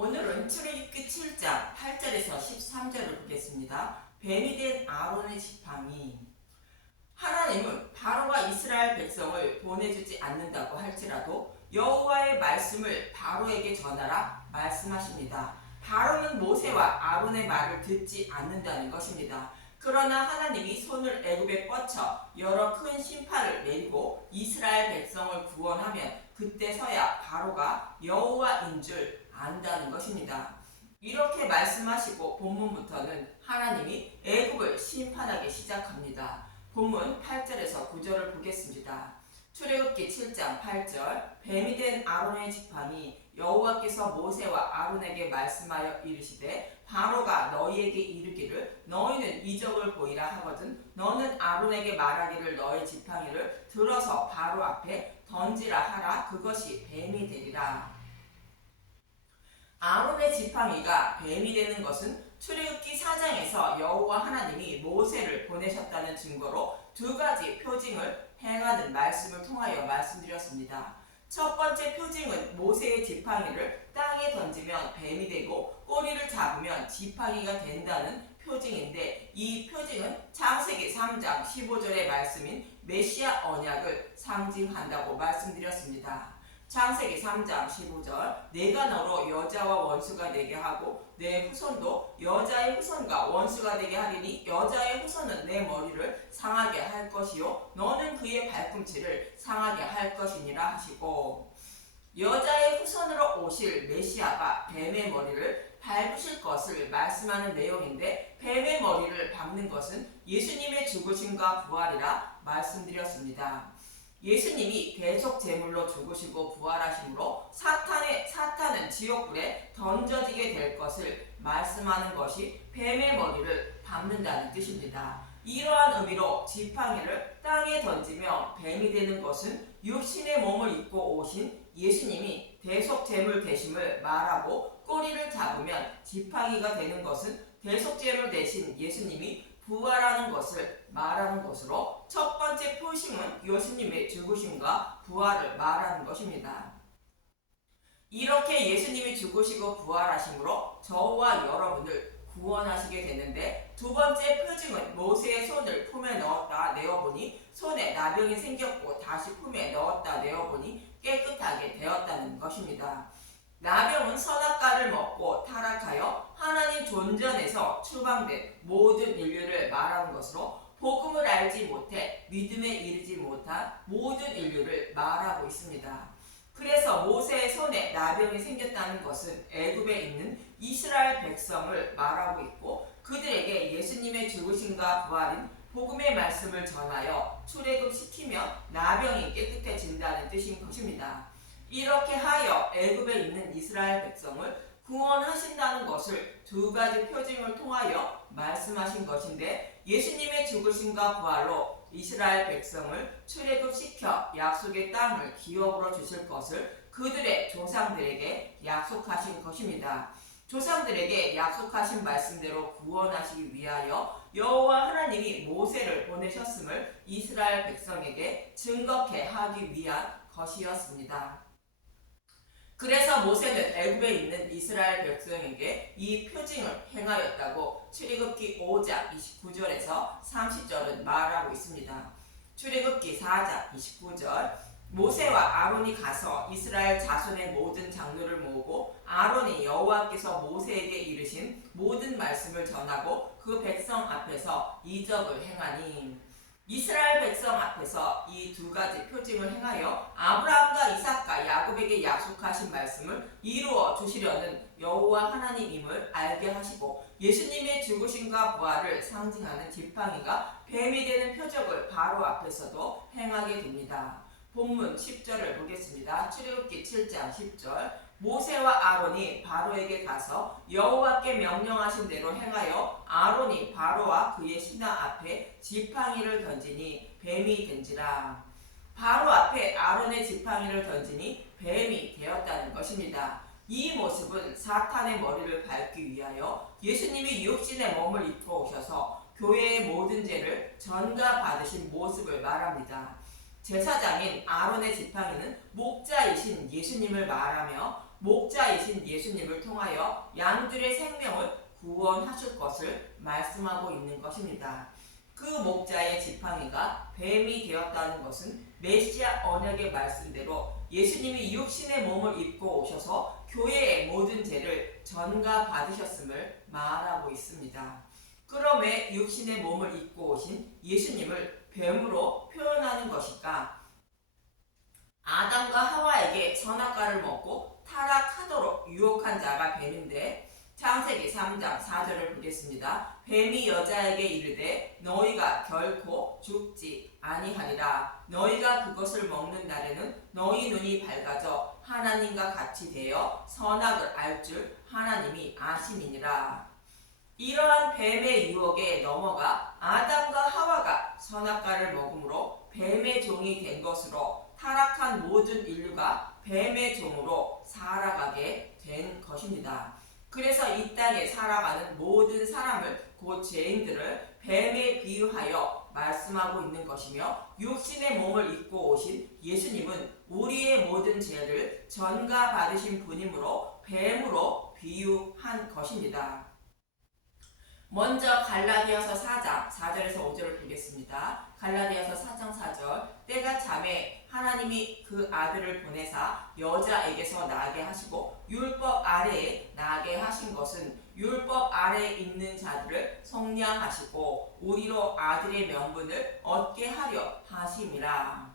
오늘은 출애굽기 7장 8절에서 13절을 보겠습니다. 뱀이 된 아론의 지팡이. 하나님은 바로가 이스라엘 백성을 보내주지 않는다고 할지라도 여호와의 말씀을 바로에게 전하라 말씀하십니다. 바로는 모세와 아론의 말을 듣지 않는다는 것입니다. 그러나 하나님이 손을 애굽에 뻗쳐 여러 큰 심판을 내리고 이스라엘 백성을 구원하면 그때서야 바로가 여호와인 줄 안다는 것입니다. 이렇게 말씀하시고 본문부터는 하나님이 애굽을 심판하기 시작합니다. 본문 8절에서 9절을 보겠습니다. 출애굽기 7장 8절 뱀이 된 아론의 지팡이 여호와께서 모세와 아론에게 말씀하여 이르시되 바로가 너희에게 이르기를 너희는 이적을 보이라 하거든 너는 아론에게 말하기를 너의 지팡이를 들어서 바로 앞에 던지라 하라 그것이 뱀이 되리라. 아론의 지팡이가 뱀이 되는 것은 출애굽기 4장에서 여호와 하나님이 모세를 보내셨다는 증거로 두 가지 표징을 행하는 말씀을 통하여 말씀드렸습니다. 첫 번째 표징은 모세의 지팡이를 땅에 던지면 뱀이 되고 꼬리를 잡으면 지팡이가 된다는 표징인데 이 표징은 창세기 3장 15절의 말씀인 메시아 언약을 상징한다고 말씀드렸습니다. 창세기 3장 15절 내가 너로 여자와 원수가 되게 하고 내 후손도 여자의 후손과 원수가 되게 하리니 여자의 후손은 내 머리를 상하게 할 것이요 너는 그의 발꿈치를 상하게 할 것이니라 하시고 여자의 후손으로 오실 메시아가 뱀의 머리를 밟으실 것을 말씀하는 내용인데 뱀의 머리를 밟는 것은 예수님의 죽으심과 부활이라 말씀드렸습니다. 예수님이 계속 제물로 죽으시고 부활하심으로 사탄은 지옥불에 던져지게 될 것을 말씀하는 것이 뱀의 머리를 밟는다는 뜻입니다. 이러한 의미로 지팡이를 땅에 던지며 뱀이 되는 것은 육신의 몸을 입고 오신 예수님이 대속제물 되심을 말하고 꼬리를 잡으면 지팡이가 되는 것은 대속제물 되신 예수님이 부활하는 것을 말하는 것으로 첫 번째 표심은 예수님의 죽으심과 부활을 말하는 것입니다. 이렇게 예수님이 죽으시고 부활하심으로 저와 여러분을 구원하시게 되는데 두 번째 표징은 모세의 손을 품에 넣었다 내어보니 손에 나병이 생겼고 다시 품에 넣었다 내어보니 깨끗하게 되었다는 것입니다. 나병은 선악과를 먹고 타락하여 하나님 존전에서 추방된 모든 인류를 말하는 것으로 복음을 알지 못해 믿음에 이르지 못한 모든 인류를 말하고 있습니다. 그래서 모세의 손에 나병이 생겼다는 것은 애굽에 있는 이스라엘 백성을 말하고 있고 그들에게 예수님의 죽으심과 부활인 복음의 말씀을 전하여 출애굽시키면 나병이 깨끗해진다는 뜻인 것입니다. 이렇게 하여 애굽에 있는 이스라엘 백성을 구원하신다는 것을 두 가지 표징을 통하여 말씀하신 것인데 예수님의 죽으심과 부활로 이스라엘 백성을 출애굽시켜 약속의 땅을 기업으로 주실 것을 그들의 조상들에게 약속하신 것입니다. 조상들에게 약속하신 말씀대로 구원하시기 위하여 여호와 하나님이 모세를 보내셨음을 이스라엘 백성에게 증거케 하기 위한 것이었습니다. 그래서 모세는 애굽에 있는 이스라엘 백성에게 이 표징을 행하였다고 출애굽기 5장 29절에서 30절은 말하고 있습니다. 출애굽기 4장 29절 모세와 아론이 가서 이스라엘 자손의 모든 장로를 모으고 아론이 여호와께서 모세에게 이르신 모든 말씀을 전하고 그 백성 앞에서 이적을 행하니 이스라엘 백성 앞에서 이 두 가지 표징을 행하여 아브라함과 이삭과 야곱에게 약속하신 말씀을 이루어 주시려는 여호와 하나님임을 알게 하시고 예수님의 죽으심과 부활을 상징하는 지팡이가 뱀이 되는 표적을 바로 앞에서도 행하게 됩니다. 본문 10절을 보겠습니다. 출애굽기 7장 10절 모세와 아론이 바로에게 가서 여호와께 명령하신 대로 행하여 아론이 바로와 그의 신하 앞에 지팡이를 던지니 뱀이 된지라. 바로 앞에 아론의 지팡이를 던지니 뱀이 되었다는 것입니다. 이 모습은 사탄의 머리를 밟기 위하여 예수님이 육신의 몸을 입고 오셔서 교회의 모든 죄를 전가받으신 모습을 말합니다. 제사장인 아론의 지팡이는 목자이신 예수님을 말하며 목자이신 예수님을 통하여 양들의 생명을 구원하실 것을 말씀하고 있는 것입니다. 그 목자의 지팡이가 뱀이 되었다는 것은 메시아 언약의 말씀대로 예수님이 육신의 몸을 입고 오셔서 교회의 모든 죄를 전가받으셨음을 말하고 있습니다. 그럼에 육신의 몸을 입고 오신 예수님을 뱀으로 표현하는 것일까? 아담과 하와에게 선악과를 먹고 타락하도록 유혹한 자가 뱀인데, 창세기 3장 4절을 보겠습니다. 뱀이 여자에게 이르되 너희가 결코 죽지 아니하리라. 너희가 그것을 먹는 날에는 너희 눈이 밝아져 하나님과 같이 되어 선악을 알 줄 하나님이 아심이니라. 이러한 뱀의 유혹에 넘어가 아담과 하와가 선악과를 먹음으로 뱀의 종이 된 것으로 타락한 모든 인류가 뱀의 종으로 살아가게 된 것입니다. 그래서 이 땅에 살아가는 모든 사람을, 곧 죄인들을 뱀에 비유하여 말씀하고 있는 것이며, 육신의 몸을 입고 오신 예수님은 우리의 모든 죄를 전가받으신 분이므로 뱀으로 비유한 것입니다. 먼저 갈라디아서 4장 4절에서 5절을 보겠습니다. 갈라디아서 4장 4절. 때가 참에 하나님이 그 아들을 보내사 여자에게서 나게 하시고 율법 아래에 나게 하신 것은 율법 아래에 있는 자들을 속량하시고 우리로 아들의 명분을 얻게 하려 하심이라.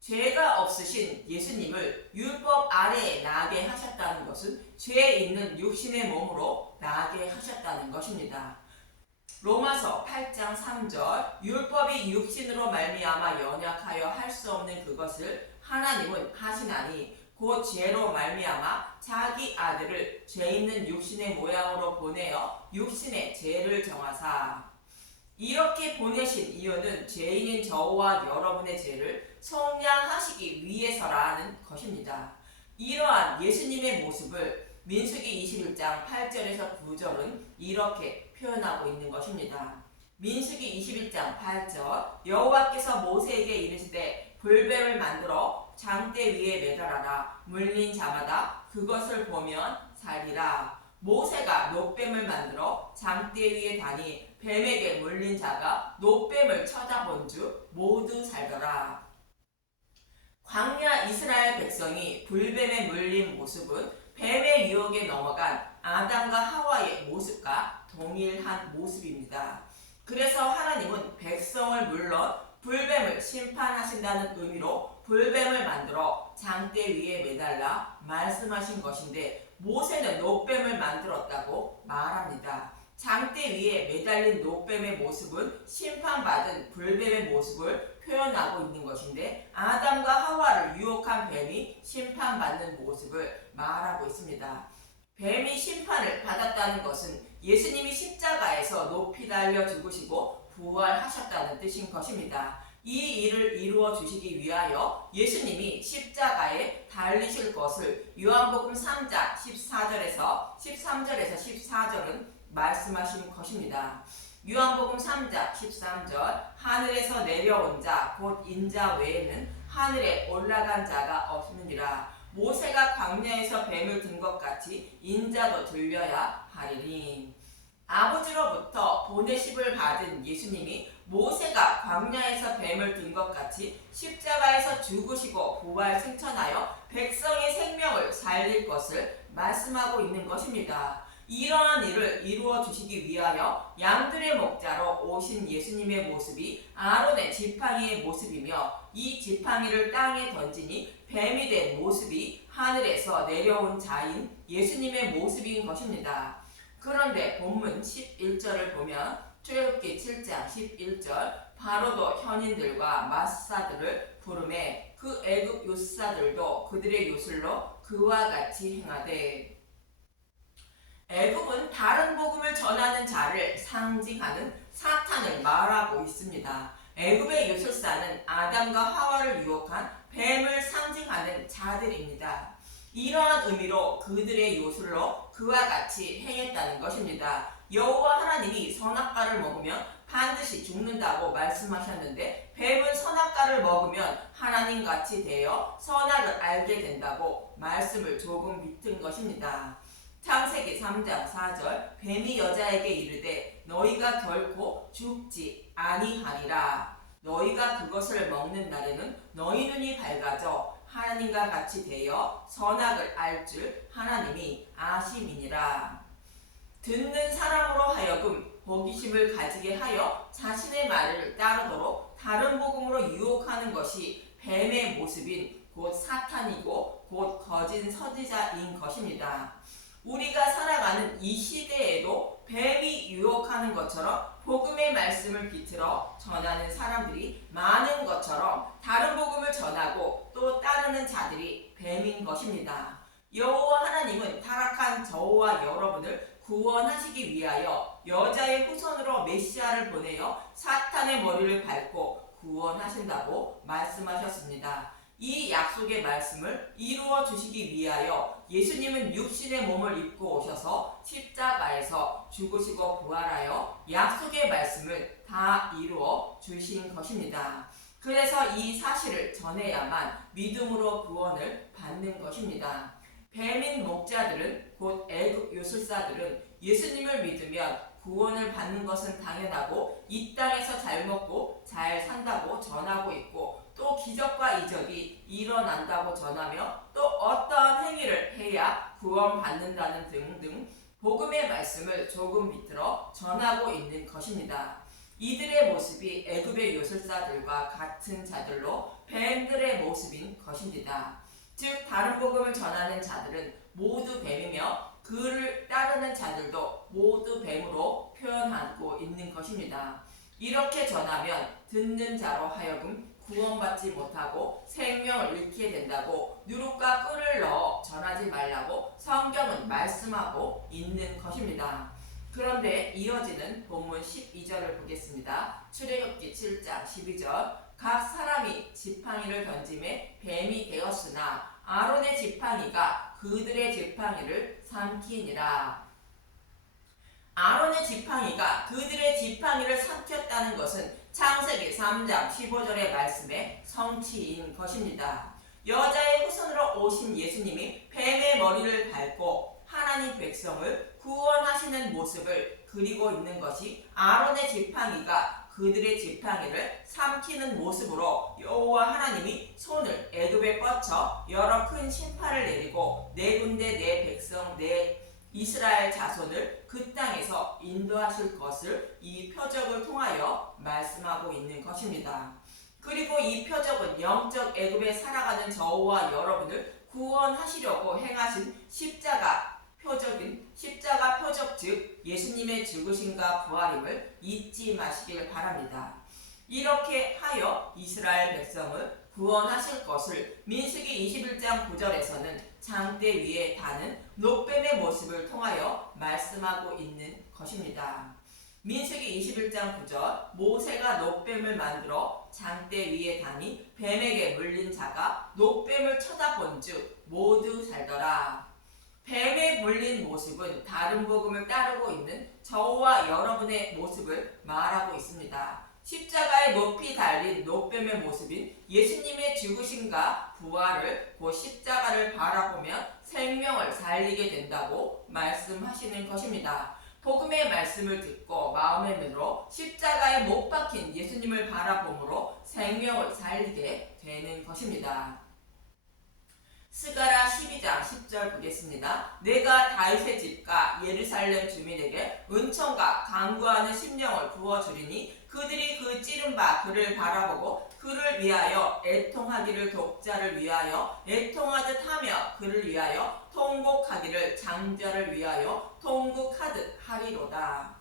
죄가 없으신 예수님을 율법 아래에 나게 하셨다는 것은 죄 있는 육신의 몸으로 나게 하셨다는 것입니다. 로마서 8장 3절. 율법이 육신으로 말미암아 연약하여 할 수 없는 그것을 하나님은 하시나니 곧 죄로 말미암아 자기 아들을 죄 있는 육신의 모양으로 보내어 육신의 죄를 정하사. 이렇게 보내신 이유는 죄인인 저와 여러분의 죄를 속량하시기 위해서라는 것입니다. 이러한 예수님의 모습을 민수기 21장 8절에서 9절은 이렇게 표현하고 있는 것입니다. 민수기 21장 8절. 여호와께서 모세에게 이르시되 불뱀을 만들어 장대 위에 매달아라. 물린 자마다 그것을 보면 살리라. 모세가 놋뱀을 만들어 장대 위에 다니 뱀에게 물린 자가 놋뱀을 쳐다본 주 모두 살더라. 광야 이스라엘 백성이 불뱀에 물린 모습은 뱀의 유혹에 넘어간 아담과 하와의 모습과 동일한 모습입니다. 그래서 하나님은 백성을 물론 불뱀을 심판하신다는 의미로 불뱀을 만들어 장대 위에 매달라 말씀하신 것인데, 모세는 놋뱀을 만들었다고 말합니다. 장대 위에 매달린 놋뱀의 모습은 심판받은 불뱀의 모습을 표현하고 있는 것인데, 아담과 하와를 유혹한 뱀이 심판받는 모습을 말하고 있습니다. 뱀이 심판을 받았다는 것은 예수님이 십자가에서 높이 달려 죽으시고 부활하셨다는 뜻인 것입니다. 이 일을 이루어 주시기 위하여 예수님이 십자가에 달리실 것을 요한복음 3장 14절에서 13절에서 14절은 말씀하신 것입니다. 요한복음 3장 13절. 하늘에서 내려온 자 곧 인자 외에는 하늘에 올라간 자가 없느니라. 모세가 광야에서 뱀을 든 것 같이 인자도 들려야 하리니. 아버지로부터 보내심을 받은 예수님이 모세가 광야에서 뱀을 든 것 같이 십자가에서 죽으시고 부활 승천하여 백성의 생명을 살릴 것을 말씀하고 있는 것입니다. 이러한 일을 이루어 주시기 위하여 양들의 목자로 오신 예수님의 모습이 아론의 지팡이의 모습이며, 이 지팡이를 땅에 던지니 뱀이 된 모습이 하늘에서 내려온 자인 예수님의 모습인 것입니다. 그런데 본문 11절을 보면 출애굽기 7장 11절. 바로도 현인들과 마사들을 부르매 그 애굽 요사들도 그들의 요술로 그와 같이 행하되. 애굽은 다른 복음을 전하는 자를 상징하는 사탄을 말하고 있습니다. 애굽의 요술사는 아담과 하와를 유혹한 뱀을 상징하는 자들입니다. 이러한 의미로 그들의 요술로 그와 같이 행했다는 것입니다. 여호와 하나님이 선악과를 먹으면 반드시 죽는다고 말씀하셨는데 뱀은 선악과를 먹으면 하나님같이 되어 선악을 알게 된다고 말씀을 조금 비튼 것입니다. 창세기 3장 4절 뱀이 여자에게 이르되 너희가 결코 죽지 아니하리라. 너희가 그것을 먹는 날에는 너희 눈이 밝아져 하나님과 같이 되어 선악을 알 줄 하나님이 아심이니라. 듣는 사람으로 하여금 호기심을 가지게 하여 자신의 말을 따르도록 다른 복음으로 유혹하는 것이 뱀의 모습인 곧 사탄이고 곧 거짓 선지자인 것입니다. 우리가 살아가는 이 시대에도 뱀이 유혹하는 것처럼 복음의 말씀을 비틀어 전하는 사람들이 많은 것처럼 다른 복음을 전하고 또 따르는 자들이 뱀인 것입니다. 여호와 하나님은 타락한 저와 여러분을 구원하시기 위하여 여자의 후손으로 메시아를 보내어 사탄의 머리를 밟고 구원하신다고 말씀하셨습니다. 이 약속의 말씀을 이루어 주시기 위하여 예수님은 육신의 몸을 입고 오셔서 십자가에서 죽으시고 부활하여 약속의 말씀을 다 이루어 주신 것입니다. 그래서 이 사실을 전해야만 믿음으로 구원을 받는 것입니다. 뱀인 목자들은 곧 애굽 요술사들은 예수님을 믿으면 구원을 받는 것은 당연하고 이 땅에서 잘 먹고 잘 산다고 전하고 있고 또 기적과 이적이 일어난다고 전하며 또 어떠한 행위를 해야 구원받는다는 등등 복음의 말씀을 조금 비틀어 전하고 있는 것입니다. 이들의 모습이 애굽의 요술사들과 같은 자들로 뱀들의 모습인 것입니다. 즉 다른 복음을 전하는 자들은 모두 뱀이며 그를 따르는 자들도 모두 뱀으로 표현하고 있는 것입니다. 이렇게 전하면 듣는 자로 하여금 구원받지 못하고 생명을 잃게 된다고 누룩과 꿀을 넣어 전하지 말라고 성경은 말씀하고 있는 것입니다. 그런데 이어지는 본문 12절을 보겠습니다. 출애굽기 7장 12절 각 사람이 지팡이를 던짐에 뱀이 되었으나 아론의 지팡이가 그들의 지팡이를 삼키니라. 아론의 지팡이가 그들의 지팡이를 삼켰다는 것은 창세기 3장 15절의 말씀의 성취인 것입니다. 여자의 후손으로 오신 예수님이 뱀의 머리를 밟고 하나님 백성을 구원하시는 모습을 그리고 있는 것이 아론의 지팡이가 그들의 지팡이를 삼키는 모습으로 여호와 하나님이 손을 애굽에 뻗쳐 여러 큰 심판을 내리고 네 군데 내 백성 내 이스라엘 자손을 그 땅에서 인도하실 것을 이 표적을 통하여 말씀하고 있는 것입니다. 그리고 이 표적은 영적 애굽에 살아가는 저와 여러분을 구원하시려고 행하신 십자가 표적 즉 예수님의 죽으심과 부활임을 잊지 마시길 바랍니다. 이렇게 하여 이스라엘 백성을 구원하실 것을 민수기 21장 9절에서는 장대 위에 다는 놋뱀의 모습을 통하여 말씀하고 있는 것입니다. 민수기 21장 9절 모세가 놋뱀을 만들어 장대 위에 다니 뱀에게 물린 자가 놋뱀을 쳐다본 즉 모두 살더라. 뱀에 물린 모습은 다른 복음을 따르고 있는 저와 여러분의 모습을 말하고 있습니다. 십자가에 높이 달린 놋뱀의 모습인 예수님의 죽으심과 부활을 곧 십자가를 바라보면 생명을 살리게 된다고 말씀하시는 것입니다. 복음의 말씀을 듣고 마음의 눈으로 십자가에 못 박힌 예수님을 바라봄으로 생명을 살리게 되는 것입니다. 스가랴 12장 10절 보겠습니다. 내가 다윗의 집과 예루살렘 주민에게 은총과 간구하는 심령을 부어주리니 그들이 그 찌른 바 그를 바라보고 그를 위하여 애통하기를 독자를 위하여 애통하듯 하며 그를 위하여 통곡하기를 장자를 위하여 통곡하듯 하리로다.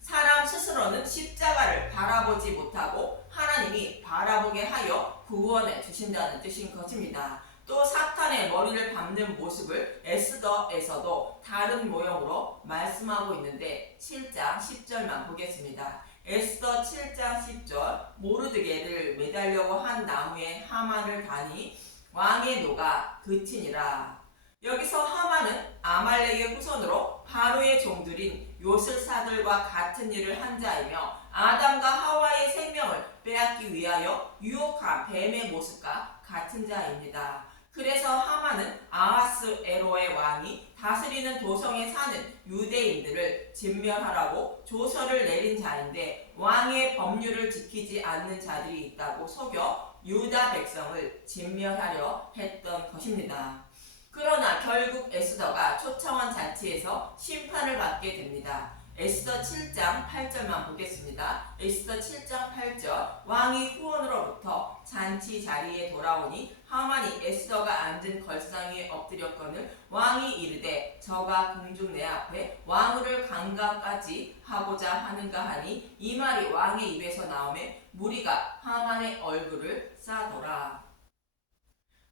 사람 스스로는 십자가를 바라보지 못하고 하나님이 바라보게 하여 구원해 주신다는 뜻인 것입니다. 또 사탄의 머리를 밟는 모습을 에스더에서도 다른 모형으로 말씀하고 있는데 7장 10절만 보겠습니다. 에스더 7장 10절 모르드게를 매달려고 한 나무에 하만을 다니 왕의 노가 그치니라. 여기서 하만은 아말렉의 후손으로 바로의 종들인 요술사들과 같은 일을 한 자이며 아담과 하와의 생명을 빼앗기 위하여 유혹한 뱀의 모습과 같은 자입니다. 그래서 하만은 아하스에로의 왕이 다스리는 도성에 사는 유대인들을 진멸하라고 조서를 내린 자인데 왕의 법률을 지키지 않는 자들이 있다고 속여 유다 백성을 진멸하려 했던 것입니다. 그러나 결국 에스더가 초청한 잔치에서 심판을 받게 됩니다. 에스더 7장 8절만 보겠습니다. 에스더 7장 8절 왕이 후원으로부터 잔치 자리에 돌아오니 하만이 에스더가 앉은 걸상 위에 엎드렸거늘 왕이 이르되 저가 궁중 내 앞에 왕후를 강간까지 하고자 하는가 하니 이 말이 왕의 입에서 나오매 무리가 하만의 얼굴을 싸더라.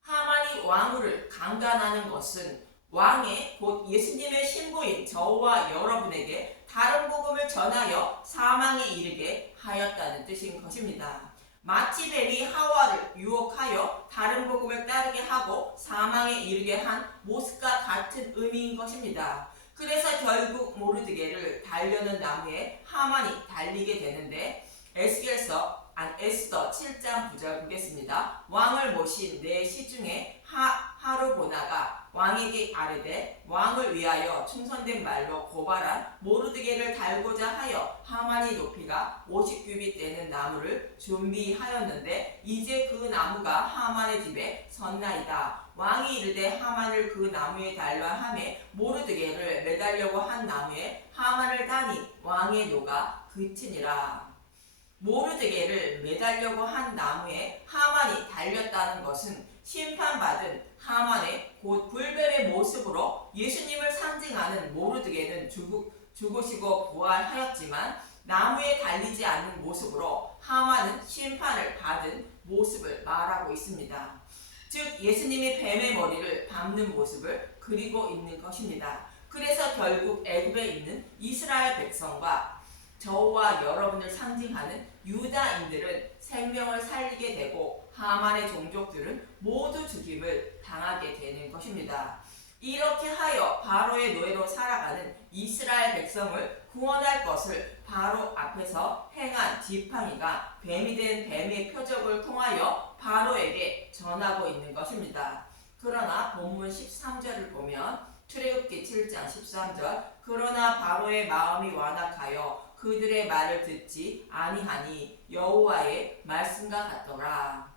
하만이 왕후를 강간하는 것은 왕의 곧 예수님의 신부인 저와 여러분에게 다른 복음을 전하여 사망에 이르게 하였다는 뜻인 것입니다. 마치 뱀이 하와를 유혹하여 다른 복음을 따르게 하고 사망에 이르게 한 모습과 같은 의미인 것입니다. 그래서 결국 모르드게를 달려는 나무에 하만이 달리게 되는데 에스더 7장 9절 보겠습니다. 왕을 모신 네 시중에 하르보나가 왕에게 아뢰되 왕을 위하여 충성된 말로 고발한 모르드게를 달고자 하여 하만이 높이가 50규빗 되는 나무를 준비하였는데 이제 그 나무가 하만의 집에 섰나이다. 왕이 이르되 하만을 그 나무에 달라 하매 모르드게를 매달려고 한 나무에 하만을 다니 왕의 노가 그치니라. 모르드게를 매달려고 한 나무에 하만이 달렸다는 것은 심판받은 하만의 곧 불뱀의 모습으로 예수님을 상징하는 모르드게는 죽으시고 부활하였지만 나무에 달리지 않는 모습으로 하만은 심판을 받은 모습을 말하고 있습니다. 즉 예수님이 뱀의 머리를 밟는 모습을 그리고 있는 것입니다. 그래서 결국 애굽에 있는 이스라엘 백성과 저와 여러분을 상징하는 유다인들은 생명을 살리게 되고 하만의 종족들은 모두 죽임을 당하게 되는 것입니다. 이렇게 하여 바로의 노예로 살아가는 이스라엘 백성을 구원할 것을 바로 앞에서 행한 지팡이가 뱀이 된 뱀의 표적을 통하여 바로에게 전하고 있는 것입니다. 그러나 본문 13절을 보면 출애굽기 7장 13절 그러나 바로의 마음이 완악하여 그들의 말을 듣지 아니하니 여호와의 말씀과 같더라.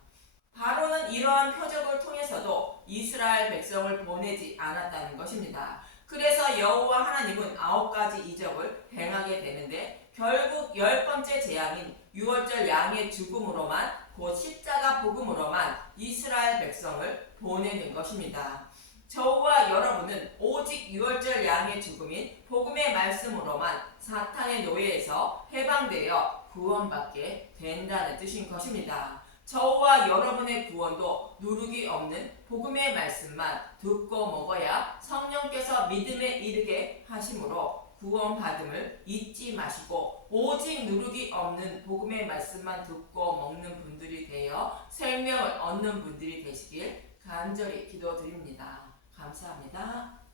바로는 이러한 표적을 통해서도 이스라엘 백성을 보내지 않았다는 것입니다. 그래서 여호와 하나님은 9가지 이적을 행하게 되는데 결국 10번째 재앙인 6월절 양의 죽음으로만 곧 십자가 복음으로만 이스라엘 백성을 보내는 것입니다. 저와 여러분은 오직 6월절 양의 죽음인 복음의 말씀으로만 사탄의 노예에서 해방되어 구원받게 된다는 뜻인 것입니다. 저와 여러분의 구원도 누룩이 없는 복음의 말씀만 듣고 먹어야 성령께서 믿음에 이르게 하심으로 구원받음을 잊지 마시고 오직 누룩이 없는 복음의 말씀만 듣고 먹는 분들이 되어 생명을 얻는 분들이 되시길 간절히 기도드립니다. 감사합니다.